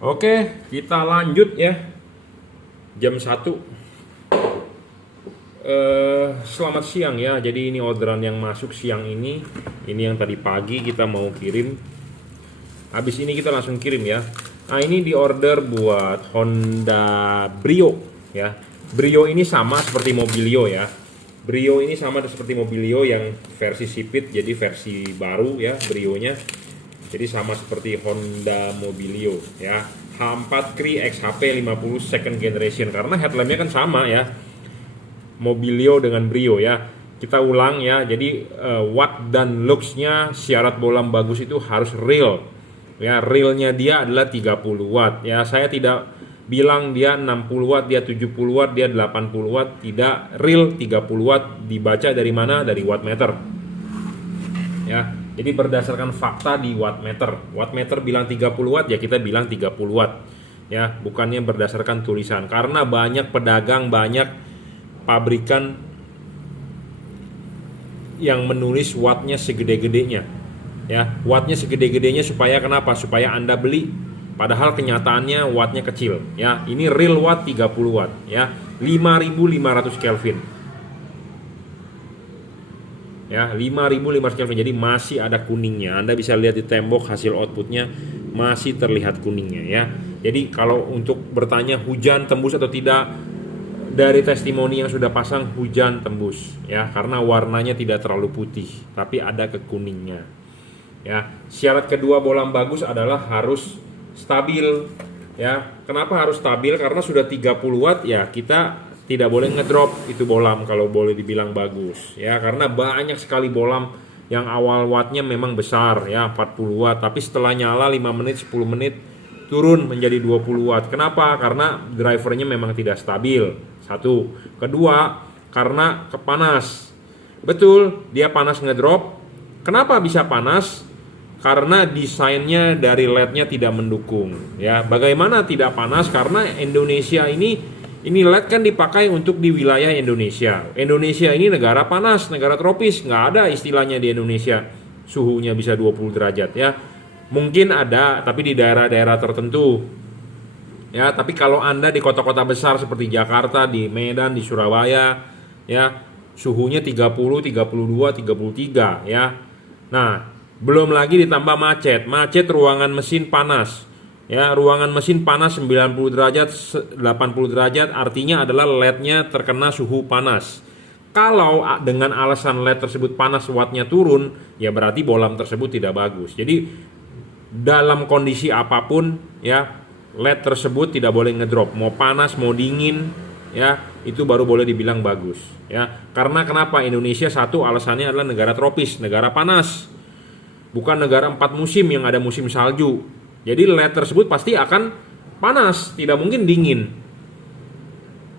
Oke, kita lanjut ya. Jam 1. Selamat siang ya. Jadi ini orderan yang masuk siang ini. Ini yang tadi pagi kita mau kirim. Habis ini kita langsung kirim ya. Nah, ini di order buat Honda Brio ya. Brio ini sama seperti Mobilio ya. Brio ini sama seperti Mobilio yang versi sipit, jadi versi baru ya Brio-nya. Jadi sama seperti Honda Mobilio ya. H4 Cri XHP 50 second generation, karena headlampnya kan sama ya, Mobilio dengan Brio ya. Kita ulang ya. Jadi watt dan looks-nya syarat bolam bagus itu harus real ya. Realnya dia adalah 30 watt ya. Saya tidak bilang dia 60 watt, dia 70 watt, dia 80 watt. Tidak, real 30 watt. Dibaca dari mana? Dari wattmeter ya. Jadi berdasarkan fakta di wattmeter. Wattmeter bilang 30 watt ya kita bilang 30 watt ya, bukannya berdasarkan tulisan. Karena banyak pedagang, banyak pabrikan yang menulis wattnya segede-gedenya ya. Wattnya segede-gedenya supaya kenapa? Supaya Anda beli, padahal kenyataannya wattnya kecil ya. Ini real watt 30 watt ya, 5500 Kelvin ya, 5500 Kelvin. Jadi masih ada kuningnya. Anda bisa lihat di tembok hasil outputnya masih terlihat kuningnya ya. Jadi kalau untuk bertanya hujan tembus atau tidak, dari testimoni yang sudah pasang hujan tembus ya, karena warnanya tidak terlalu putih tapi ada kekuningnya ya. Syarat kedua bolam bagus adalah harus stabil ya. Kenapa harus stabil? Karena sudah 30 watt ya, kita tidak boleh ngedrop itu bolam kalau boleh dibilang bagus ya. Karena banyak sekali bolam yang awal wattnya memang besar ya, 40 watt, tapi setelah nyala 5 menit 10 menit turun menjadi 20 watt. Kenapa? Karena drivernya memang tidak stabil. Satu. Kedua, karena kepanas. Betul, dia panas ngedrop. Kenapa bisa panas? Karena desainnya dari LED-nya tidak mendukung ya. Bagaimana tidak panas? Karena Indonesia ini LED kan dipakai untuk di wilayah Indonesia. Indonesia ini negara panas, negara tropis. Nggak ada istilahnya di Indonesia suhunya bisa 20 derajat ya. Mungkin ada, tapi di daerah-daerah tertentu ya. Tapi kalau Anda di kota-kota besar seperti Jakarta, di Medan, di Surabaya ya, suhunya 30, 32, 33 ya. Nah, belum lagi ditambah macet. Macet, ruangan mesin panas ya. Ruangan mesin panas 90 derajat, 80 derajat, artinya adalah LED-nya terkena suhu panas. Kalau dengan alasan LED tersebut panas, wattnya turun, ya berarti bolam tersebut tidak bagus. Jadi dalam kondisi apapun ya, LED tersebut tidak boleh ngedrop. Mau panas, mau dingin ya, itu baru boleh dibilang bagus ya. Karena kenapa? Indonesia satu alasannya adalah negara tropis, negara panas, bukan negara 4 musim yang ada musim salju. Jadi LED tersebut pasti akan panas, tidak mungkin dingin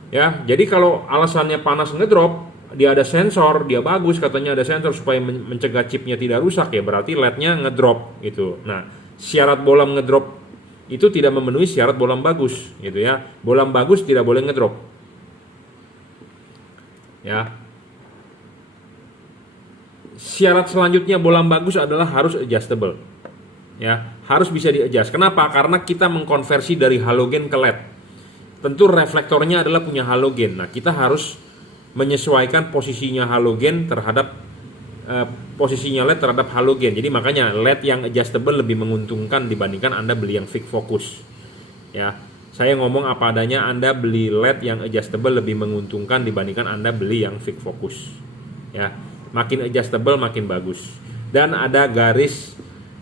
ya. Jadi kalau alasannya panas ngedrop, dia ada sensor, dia bagus katanya ada sensor supaya mencegah chipnya tidak rusak, ya berarti LED-nya ngedrop gitu. Nah, syarat bolam ngedrop itu tidak memenuhi syarat bolam bagus gitu ya. Bolam bagus tidak boleh ngedrop ya. Syarat selanjutnya bolam bagus adalah harus adjustable ya, harus bisa di-adjust. Kenapa? Karena kita mengkonversi dari halogen ke LED. Tentu reflektornya adalah punya halogen. Nah, kita harus menyesuaikan posisinya halogen terhadap posisinya LED terhadap halogen. Jadi makanya LED yang adjustable lebih menguntungkan dibandingkan Anda beli yang fix fokus ya. Saya ngomong apa adanya, Anda beli LED yang adjustable lebih menguntungkan dibandingkan Anda beli yang fix fokus ya. Makin adjustable makin bagus. Dan ada garis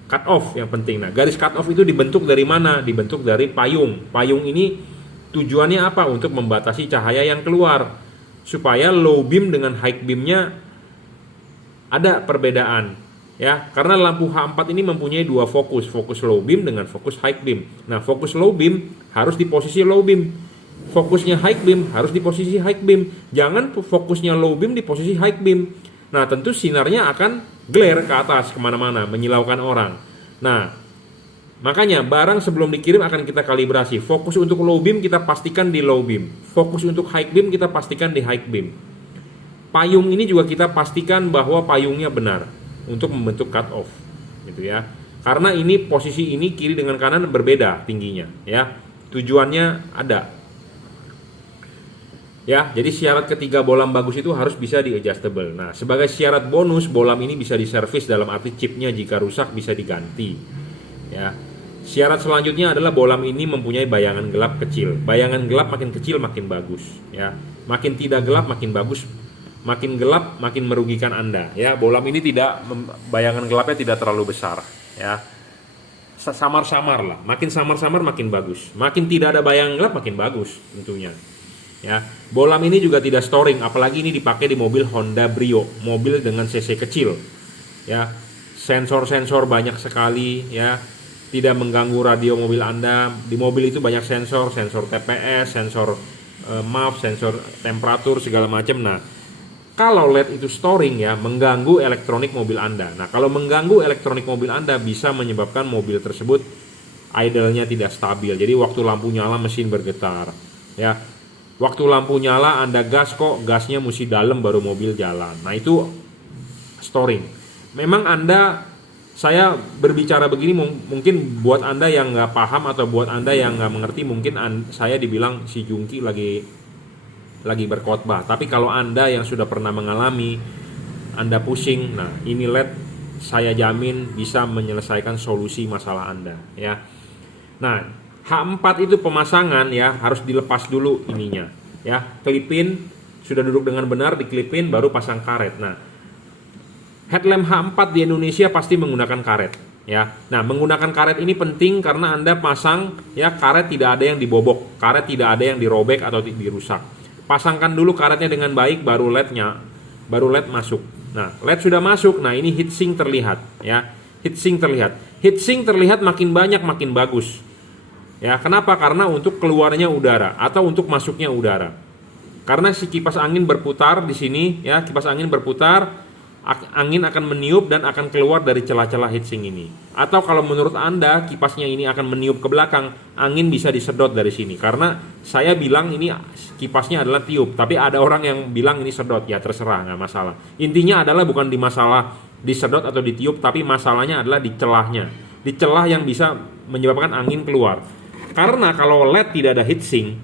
cut off yang penting. Nah, garis cut off itu dibentuk dari mana? Dibentuk dari payung. Payung ini tujuannya apa? Untuk membatasi cahaya yang keluar, supaya low beam dengan high beamnya ada perbedaan ya. Karena lampu H4 ini mempunyai dua fokus, fokus low beam dengan fokus high beam. Nah, fokus low beam harus di posisi low beam, fokusnya high beam harus di posisi high beam. Jangan fokusnya low beam di posisi high beam. Nah, tentu sinarnya akan glare ke atas kemana-mana, menyilaukan orang. Nah, makanya barang sebelum dikirim akan kita kalibrasi. Fokus untuk low beam kita pastikan di low beam, fokus untuk high beam kita pastikan di high beam. Payung ini juga kita pastikan bahwa payungnya benar untuk membentuk cut off gitu ya. Karena ini posisi ini kiri dengan kanan berbeda tingginya, ya. Tujuannya ada. Ya, jadi syarat ketiga bohlam bagus itu harus bisa di adjustable. Nah, sebagai syarat bonus, bohlam ini bisa diservis, dalam arti chipnya jika rusak bisa diganti. Ya. Syarat selanjutnya adalah bohlam ini mempunyai bayangan gelap kecil. Bayangan gelap makin kecil makin bagus, ya. Makin tidak gelap makin bagus. Makin gelap makin merugikan Anda, ya. Bohlam ini tidak, bayangan gelapnya tidak terlalu besar, ya. Samar-samar lah. Makin samar-samar makin bagus. Makin tidak ada bayangan gelap makin bagus tentunya. Ya, bohlam ini juga tidak storing, apalagi ini dipakai di mobil Honda Brio, mobil dengan cc kecil. Ya, sensor-sensor banyak sekali, ya, tidak mengganggu radio mobil Anda. Di mobil itu banyak sensor, sensor TPS, sensor MAF, sensor temperatur segala macam. Nah, kalau LED itu storing, ya, mengganggu elektronik mobil Anda. Nah, kalau mengganggu elektronik mobil Anda bisa menyebabkan mobil tersebut idle-nya tidak stabil. Jadi waktu lampu nyala mesin bergetar, ya. Waktu lampu nyala Anda gas, kok gasnya mesti dalam baru mobil jalan. Nah, itu storing. Memang saya berbicara begini mungkin buat Anda yang nggak paham atau buat Anda yang nggak mengerti, mungkin saya dibilang si Jungki lagi berkhotbah. Tapi kalau Anda yang sudah pernah mengalami, Anda pusing, nah ini LED saya jamin bisa menyelesaikan solusi masalah Anda, ya. Nah, H4 itu pemasangan, ya, harus dilepas dulu ininya, ya. Klipin, sudah duduk dengan benar, diklipin baru pasang karet. Nah, headlamp H4 di Indonesia pasti menggunakan karet, ya. Nah, menggunakan karet ini penting karena Anda pasang, ya, karet tidak ada yang dibobok, karet tidak ada yang dirobek atau dirusak. Pasangkan dulu karetnya dengan baik, baru LED masuk. Nah, LED sudah masuk, nah ini heatsink terlihat, ya. Heatsink terlihat makin banyak makin bagus. Ya, kenapa? Karena untuk keluarnya udara atau untuk masuknya udara. Karena si kipas angin berputar di sini, ya, kipas angin berputar, angin akan meniup dan akan keluar dari celah-celah heatsink ini. Atau kalau menurut Anda kipasnya ini akan meniup ke belakang, angin bisa disedot dari sini. Karena saya bilang ini kipasnya adalah tiup, tapi ada orang yang bilang ini sedot, ya terserah, nggak masalah. Intinya adalah bukan di masalah disedot atau ditiup, tapi masalahnya adalah di celahnya, di celah yang bisa menyebabkan angin keluar. Karena kalau LED tidak ada heatsink,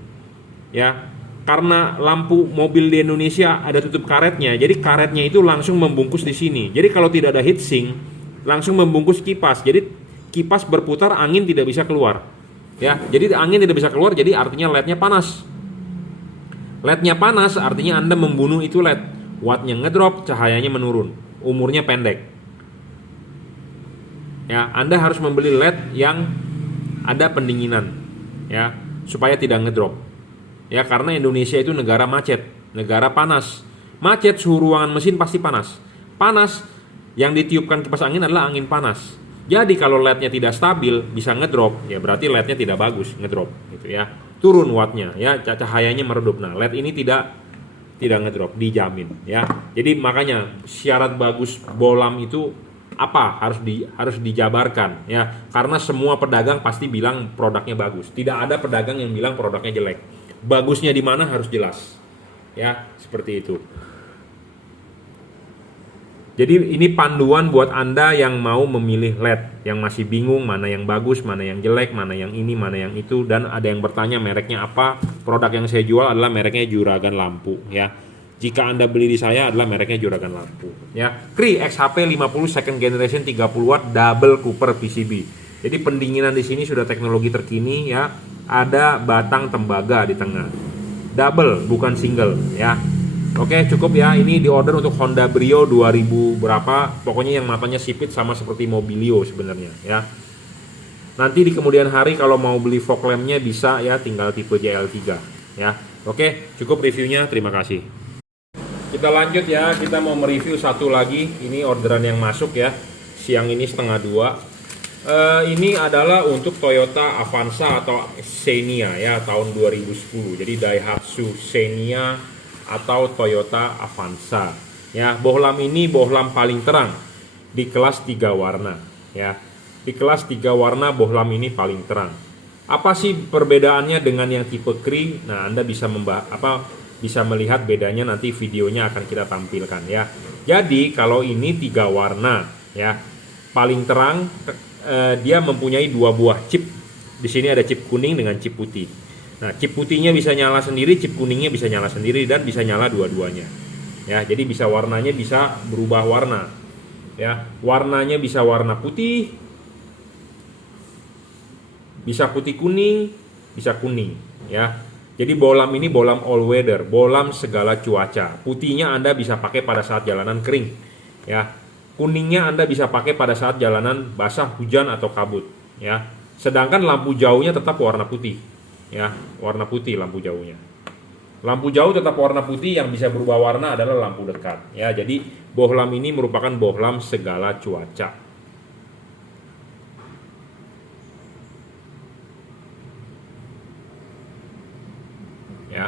ya, karena lampu mobil di Indonesia ada tutup karetnya, jadi karetnya itu langsung membungkus di sini. Jadi kalau tidak ada heatsink, langsung membungkus kipas. Jadi kipas berputar, angin tidak bisa keluar. Ya, jadi angin tidak bisa keluar, jadi artinya LED-nya panas. LED-nya panas artinya Anda membunuh itu LED. Wattnya ngedrop, cahayanya menurun, umurnya pendek. Ya, Anda harus membeli LED yang ada pendinginan, ya, supaya tidak ngedrop, ya, karena Indonesia itu negara macet, negara panas, macet, suhu ruangan mesin pasti panas, yang ditiupkan kipas angin adalah angin panas. Jadi kalau LED-nya tidak stabil bisa ngedrop, ya berarti LED-nya tidak bagus, ngedrop, gitu ya, turun wattnya, ya, cahayanya meredup. Nah, LED ini tidak ngedrop, dijamin, ya. Jadi makanya syarat bagus bohlam itu apa, harus dijabarkan, ya, karena semua pedagang pasti bilang produknya bagus. Tidak ada pedagang yang bilang produknya jelek. Bagusnya di mana harus jelas, ya, seperti itu. Jadi ini panduan buat Anda yang mau memilih LED, yang masih bingung mana yang bagus, mana yang jelek, mana yang ini, mana yang itu, dan ada yang bertanya mereknya apa. Produk yang saya jual adalah mereknya Juragan Lampu, ya. Jika Anda beli di saya adalah mereknya Juragan Lampu, ya. Cree XHP 50 second generation 30 watt double Cooper PCB. Jadi pendinginan di sini sudah teknologi terkini, ya. Ada batang tembaga di tengah. Double bukan single, ya. Oke, cukup ya. Ini di order untuk Honda Brio 2000 berapa? Pokoknya yang matanya sipit sama seperti Mobilio sebenarnya, ya. Nanti di kemudian hari kalau mau beli fog lampnya bisa, ya, tinggal tipe JL3, ya. Oke, cukup reviewnya. Terima kasih. Kita lanjut, ya, kita mau mereview satu lagi. Ini orderan yang masuk, ya, siang ini 1:30. Ini adalah untuk Toyota Avanza atau Xenia, ya, tahun 2010. Jadi Daihatsu Xenia atau Toyota Avanza, ya. Bohlam ini bohlam paling terang di kelas 3 warna, ya. Di kelas 3 warna bohlam ini paling terang. Apa sih perbedaannya dengan yang tipe Cree? Nah, Anda bisa bisa melihat bedanya, nanti videonya akan kita tampilkan, ya. Jadi kalau ini 3 warna, ya, paling terang dia mempunyai dua buah chip. Di sini ada chip kuning dengan chip putih. Nah, chip putihnya bisa nyala sendiri, chip kuningnya bisa nyala sendiri, dan bisa nyala dua-duanya. Ya, jadi bisa warnanya bisa berubah warna. Ya, warnanya bisa warna putih, bisa putih kuning, bisa kuning. Ya, jadi bohlam ini bohlam all weather, bohlam segala cuaca. Putihnya Anda bisa pakai pada saat jalanan kering. Ya, kuningnya Anda bisa pakai pada saat jalanan basah, hujan atau kabut. Ya, sedangkan lampu jauhnya tetap warna putih. Ya, warna putih lampu jauhnya. Lampu jauh tetap warna putih, yang bisa berubah warna adalah lampu dekat. Ya, jadi bohlam ini merupakan bohlam segala cuaca. Ya.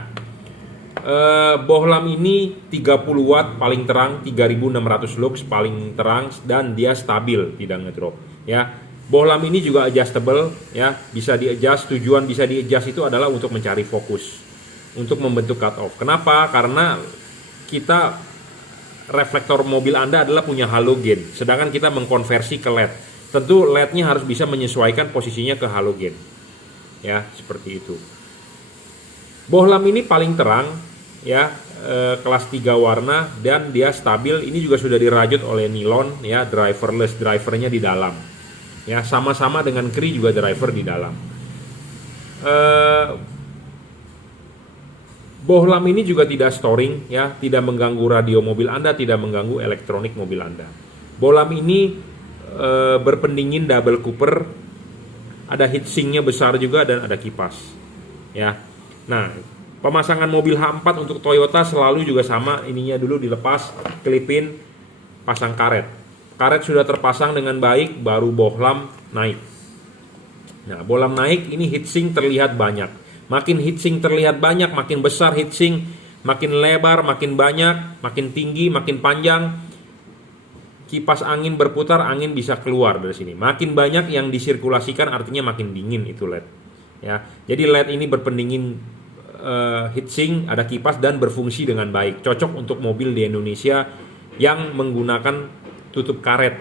Bohlam ini 30 watt paling terang, 3600 lux paling terang, dan dia stabil, tidak ngedrop. Ya. Bohlam ini juga adjustable, ya, bisa di-adjust. Tujuan bisa di-adjust itu adalah untuk mencari fokus, untuk membentuk cut off. Kenapa? Karena kita reflektor mobil Anda adalah punya halogen, sedangkan kita mengkonversi ke LED. Tentu LED-nya harus bisa menyesuaikan posisinya ke halogen. Ya, seperti itu. Bohlam ini paling terang, ya, kelas 3 warna, dan dia stabil. Ini juga sudah dirajut oleh nilon, ya, driverless, drivernya di dalam. Ya, sama-sama dengan Cree juga driver di dalam. Bohlam ini juga tidak storing, ya, tidak mengganggu radio mobil Anda, tidak mengganggu elektronik mobil Anda. Bohlam ini berpendingin double cooper, ada heatsinknya besar juga, dan ada kipas. Ya. Nah, pemasangan mobil H4 untuk Toyota selalu juga sama, ininya dulu dilepas, kelipin, pasang karet. Karet sudah terpasang dengan baik, baru bohlam naik. Nah, bohlam naik, ini heatsink terlihat banyak. Makin heatsink terlihat banyak, makin besar heatsink, makin lebar, makin banyak, makin tinggi, makin panjang. Kipas angin berputar, angin bisa keluar dari sini. Makin banyak yang disirkulasikan, artinya makin dingin itu LED. Ya, jadi LED ini berpendingin heatsink, ada kipas, dan berfungsi dengan baik. Cocok untuk mobil di Indonesia yang menggunakan tutup karet.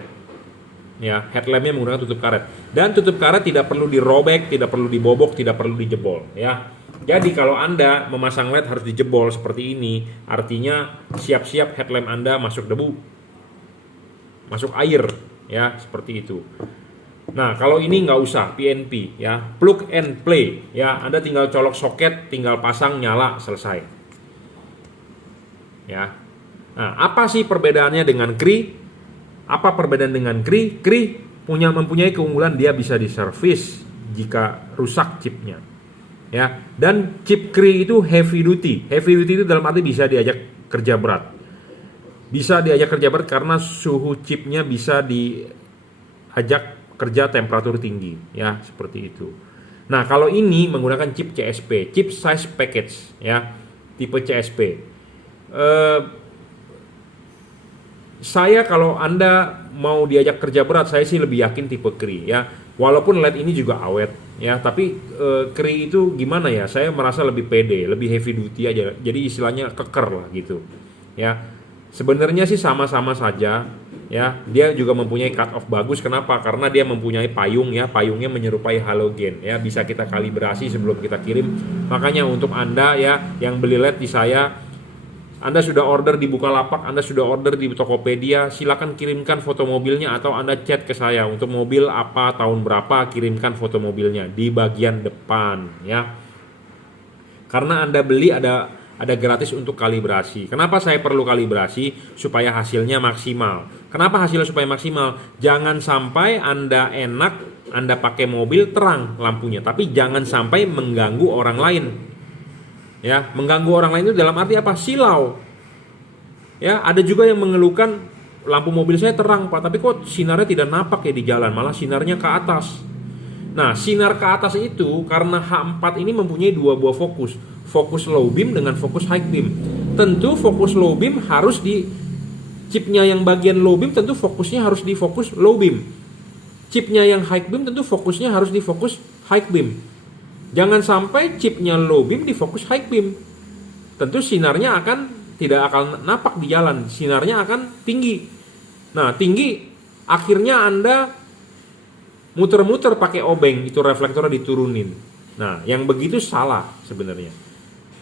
Ya, headlampnya menggunakan tutup karet. Dan tutup karet tidak perlu dirobek, tidak perlu dibobok, tidak perlu dijebol. Ya, jadi kalau Anda memasang LED harus dijebol seperti ini, artinya siap-siap headlamp Anda masuk debu, masuk air, ya, seperti itu. Nah, kalau ini nggak usah, PNP, ya, plug and play, ya, Anda tinggal colok soket, tinggal pasang, nyala, selesai. Ya. Nah, apa sih perbedaannya dengan Cree? Apa perbedaan dengan Cree? Cree mempunyai keunggulan, dia bisa diservis jika rusak chipnya. Ya, dan chip Cree itu heavy duty. Heavy duty itu dalam arti bisa diajak kerja berat. Bisa diajak kerja berat karena suhu chipnya bisa diajak kerja temperatur tinggi, ya, seperti itu. Nah, kalau ini menggunakan chip CSP, chip size package, ya, tipe CSP. Saya kalau Anda mau diajak kerja berat, saya sih lebih yakin tipe Cree, ya. Walaupun LED ini juga awet, ya, tapi Cree itu gimana ya? Saya merasa lebih pede, lebih heavy duty aja. Jadi istilahnya keker lah gitu, ya. Sebenarnya sih sama-sama saja. Ya, dia juga mempunyai cut off bagus. Kenapa? Karena dia mempunyai payung, ya, payungnya menyerupai halogen, ya, bisa kita kalibrasi sebelum kita kirim. Makanya untuk Anda, ya, yang beli LED di saya, Anda sudah order di Bukalapak, Anda sudah order di Tokopedia, silakan kirimkan foto mobilnya, atau Anda chat ke saya untuk mobil apa, tahun berapa, kirimkan foto mobilnya di bagian depan, ya. Karena Anda beli ada gratis untuk kalibrasi. Kenapa saya perlu kalibrasi? Supaya hasilnya maksimal. Kenapa hasilnya supaya maksimal? Jangan sampai Anda enak, Anda pakai mobil terang lampunya, tapi jangan sampai mengganggu orang lain. Ya, mengganggu orang lain itu dalam arti apa? Silau. Ya, ada juga yang mengeluhkan, lampu mobil saya terang, Pak, tapi kok sinarnya tidak napak ya di jalan, malah sinarnya ke atas. Nah, sinar ke atas itu karena H4 ini mempunyai dua buah fokus. Fokus low beam dengan fokus high beam. Tentu fokus low beam harus di chipnya yang bagian low beam, tentu fokusnya harus di fokus low beam. Chipnya yang high beam tentu fokusnya harus di fokus high beam. Jangan sampai chipnya low beam di fokus high beam. Tentu sinarnya tidak akan napak di jalan, sinarnya akan tinggi. Nah, tinggi akhirnya Anda muter-muter pakai obeng, itu reflektornya diturunin. Nah, yang begitu salah sebenarnya.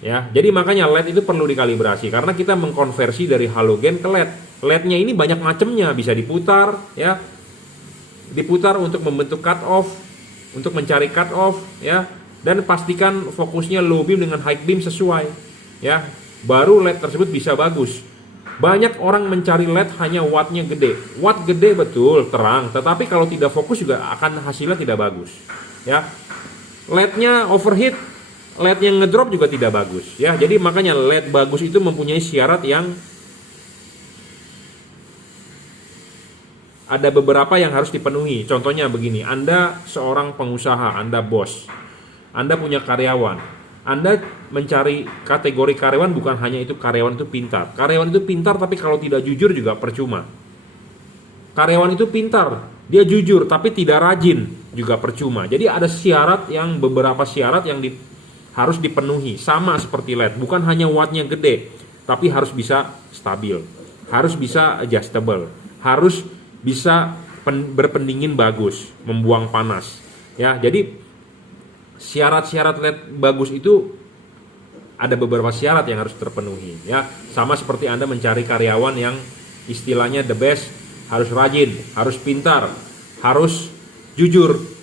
Ya, jadi makanya LED itu perlu dikalibrasi karena kita mengkonversi dari halogen ke LED. LED-nya ini banyak macamnya, bisa diputar, ya. Diputar untuk membentuk cut off, untuk mencari cut off, ya. Dan pastikan fokusnya low beam dengan high beam sesuai, ya. Baru LED tersebut bisa bagus. Banyak orang mencari LED hanya wattnya gede. Watt gede betul, terang, tetapi kalau tidak fokus juga akan hasilnya tidak bagus, ya. LED-nya overheat, LED yang ngedrop juga tidak bagus, ya. Jadi makanya LED bagus itu mempunyai syarat yang ada beberapa yang harus dipenuhi. Contohnya begini, Anda seorang pengusaha, Anda bos, Anda punya karyawan, Anda mencari kategori karyawan bukan hanya itu karyawan itu pintar. Karyawan itu pintar tapi kalau tidak jujur juga percuma. Karyawan itu pintar, dia jujur tapi tidak rajin juga percuma. Jadi ada syarat yang beberapa syarat yang harus dipenuhi. Sama seperti LED, bukan hanya wattnya gede, tapi harus bisa stabil, harus bisa adjustable, harus bisa berpendingin bagus, membuang panas. Ya, jadi syarat-syarat LED bagus itu ada beberapa syarat yang harus terpenuhi, ya. Sama seperti Anda mencari karyawan yang istilahnya the best, harus rajin, harus pintar, harus jujur.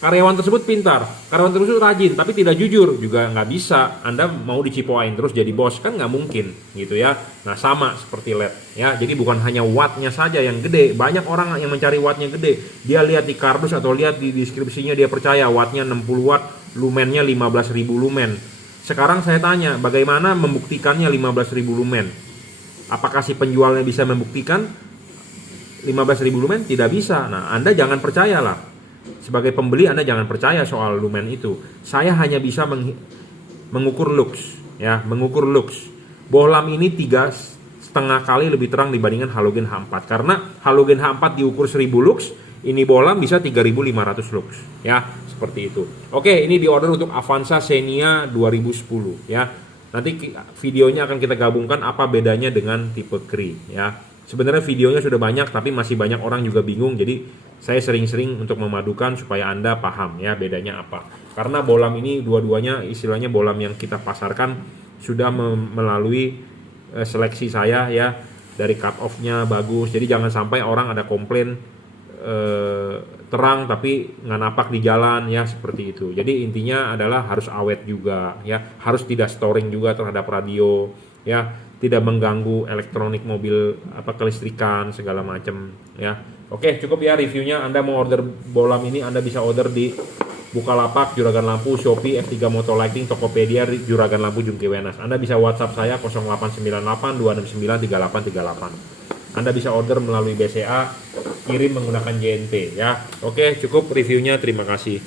Karyawan tersebut pintar, karyawan tersebut rajin, tapi tidak jujur juga nggak bisa. Anda mau dicipoain terus jadi bos kan nggak mungkin, gitu ya. Nah sama seperti LED, ya. Jadi bukan hanya wattnya saja yang gede. Banyak orang yang mencari wattnya gede. Dia lihat di kardus atau lihat di deskripsinya dia percaya wattnya 60 watt, lumennya 15.000 lumen. Sekarang saya tanya, bagaimana membuktikannya 15.000 lumen? Apakah si penjualnya bisa membuktikan 15.000 lumen? Tidak bisa. Nah Anda jangan percayalah. Sebagai pembeli Anda jangan percaya soal lumen itu. Saya hanya bisa mengukur lux, ya, mengukur lux. Bohlam ini 3,5 kali lebih terang dibandingkan halogen H4 karena halogen H4 diukur 1000 lux, ini bohlam bisa 3500 lux, ya, seperti itu. Oke, ini diorder untuk Avanza Xenia 2010, ya. Nanti videonya akan kita gabungkan apa bedanya dengan tipe Cree, ya. Sebenarnya videonya sudah banyak tapi masih banyak orang juga bingung, jadi saya sering-sering untuk memadukan supaya Anda paham ya bedanya apa. Karena bohlam ini dua-duanya istilahnya bohlam yang kita pasarkan sudah melalui seleksi saya ya, dari cut off-nya bagus. Jadi jangan sampai orang ada komplain terang tapi nggak napak di jalan ya, seperti itu. Jadi intinya adalah harus awet juga ya, harus tidak storing juga terhadap radio ya, tidak mengganggu elektronik mobil kelistrikan segala macam ya. Oke, cukup ya reviewnya. Anda mau order bohlam ini Anda bisa order di Bukalapak, Juragan Lampu, Shopee, F3 Moto Lighting, Tokopedia, Juragan Lampu, Jungki Wenas. Anda bisa WhatsApp saya 0898 269 3838. Anda bisa order melalui BCA, kirim menggunakan JNT ya. Oke, cukup reviewnya. Terima kasih.